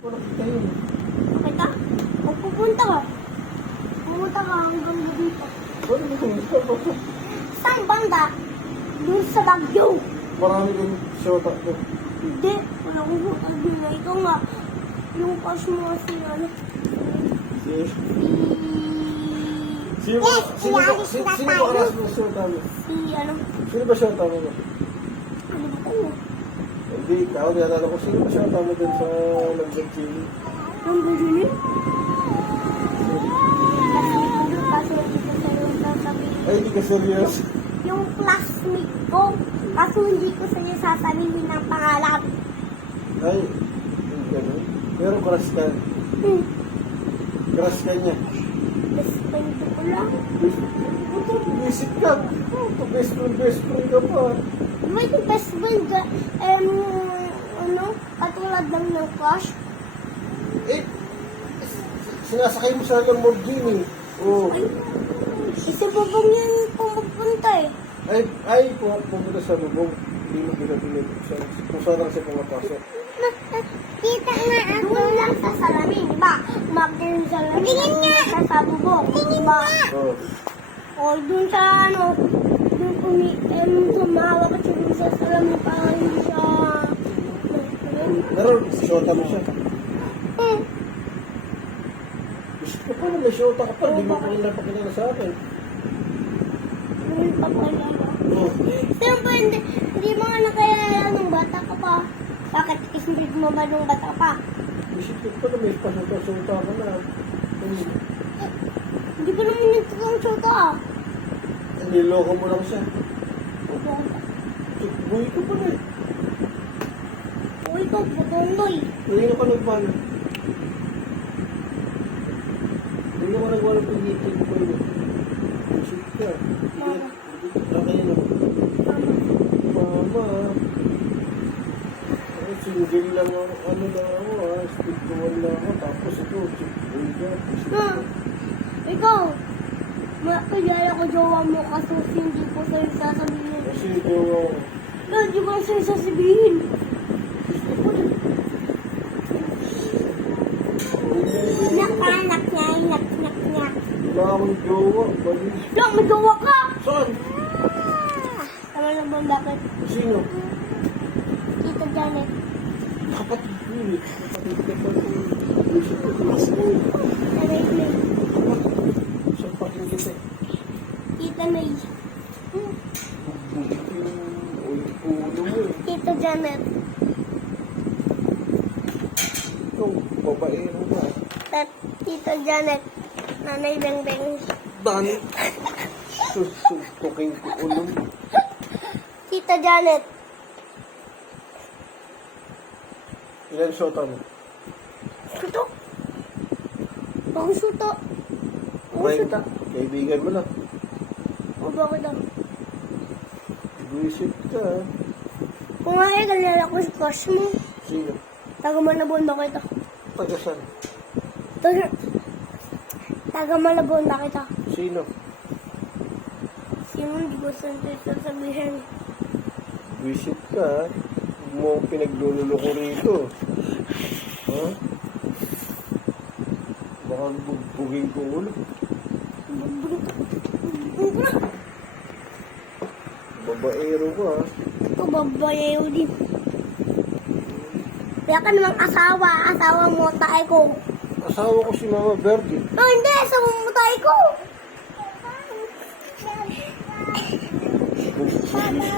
Wala kayo. Okay ka? Pag pupunta ka hanggang dito. Wala mo kayo. Saan banda? Doon sa Baguio. Marami kang shota doon. Hindi, wala kong sabi na ito nga. Yung crush mo kasi ano. Sino ba karas mo shota mo? Si ano. Sino ba shota mo? Ano ba ko? Hindi, ikaw nalala ko. Sino ba shota mo doon sa Nagzag-Chili? Yung bujuni? Kasi hindi ko sa'yo sasabihin. Ay, hindi ka serious. Yung classmate ko. Kaso hindi ko sa'yo sasabihin ng pangalan. Ay, hindi ganun. Pero crush ka. Crush ka niya. Best friend ko lang. Visit ka. Best friend ka pa. May best friend ka, ano, katulad ng crush. Eh, sinasakay mo sa Lamborghini. Oo. Isa pa bang yan pumupunta eh? Ay, pumunta sa lubong. Hindi mo pinabilig. Kung saan lang siya pumapasok. Kita nga ako. Doon lang sa salamin, ba? Magdalong salamin. Tingin nga! Sa bubong. Tingin nga! Oo. O doon sa ano, doon sumawak at doon sa salamin para hindi siya... Pero, shota mo siya. Gusto ko pa na may shota ka pa. Hindi mo pa rin napakilala sa akin. Doon pa pala. Oo. Siyempre, hindi mo nga nakayala nung bata ka pa. Bakit ismbrig mo ba nung bata ka pa? Isip ko pa na may pasuta ka na. Hindi pa naman yung totoong shota ah. Niloko mo lang siya. Buhay ko pa na eh. Uy, ikaw, putondoy. Hindi na ka nagmano. Hindi na ka nagmano pag-iitin ko yun. Isip ka. Kakain na. Mama. Ay, single lang ako. Ano lang ako ah. Speed ko lang ako. Tapos ito, buhay ka. Ikaw, makakilala ko jowa mo kaso hindi ko sa'yo sasabihin. Kasi ito, Hindi ko sa'yo sasabihin. Nak, nak. wala akong jowa. Balis. Nak, may jowa ka! Saan? Tama na ba bakit? Sino? Tita Janet. Kapatid ko eh. Kapatid ko pa rin. Isip ko class mo eh. Nanay May. Saan pa rin kita? Tita May. Buti ko yung ulo mo eh. Tita Janet. Ikaw, babaero ba? Tita Janet. Nanay Bengbeng. Dani. Susutukin ko ulo mo. Tita Janet. Ilan shota mo? Suto. Bakong suto. May kaibigan mo na. O bakit daw? Buisit ka. Kung nga eh, kalala ko si crush mo. Sino? Taga Malabon ba kita? Taga saan? Taga Malabon ba kita? Sino? Sino hindi ko sasabihin? Buisit ka. Huwag mo akong pinaglululo ko rito. Ha? Baka bugbugin ko ulo. Babaero ka ha. Ito babayaw din. Kaya ka namang asawa. Asawa mo tayo ko. Asawa ko si Mama Verde. Oh, hindi. Asawa mo tayo ko. Mama,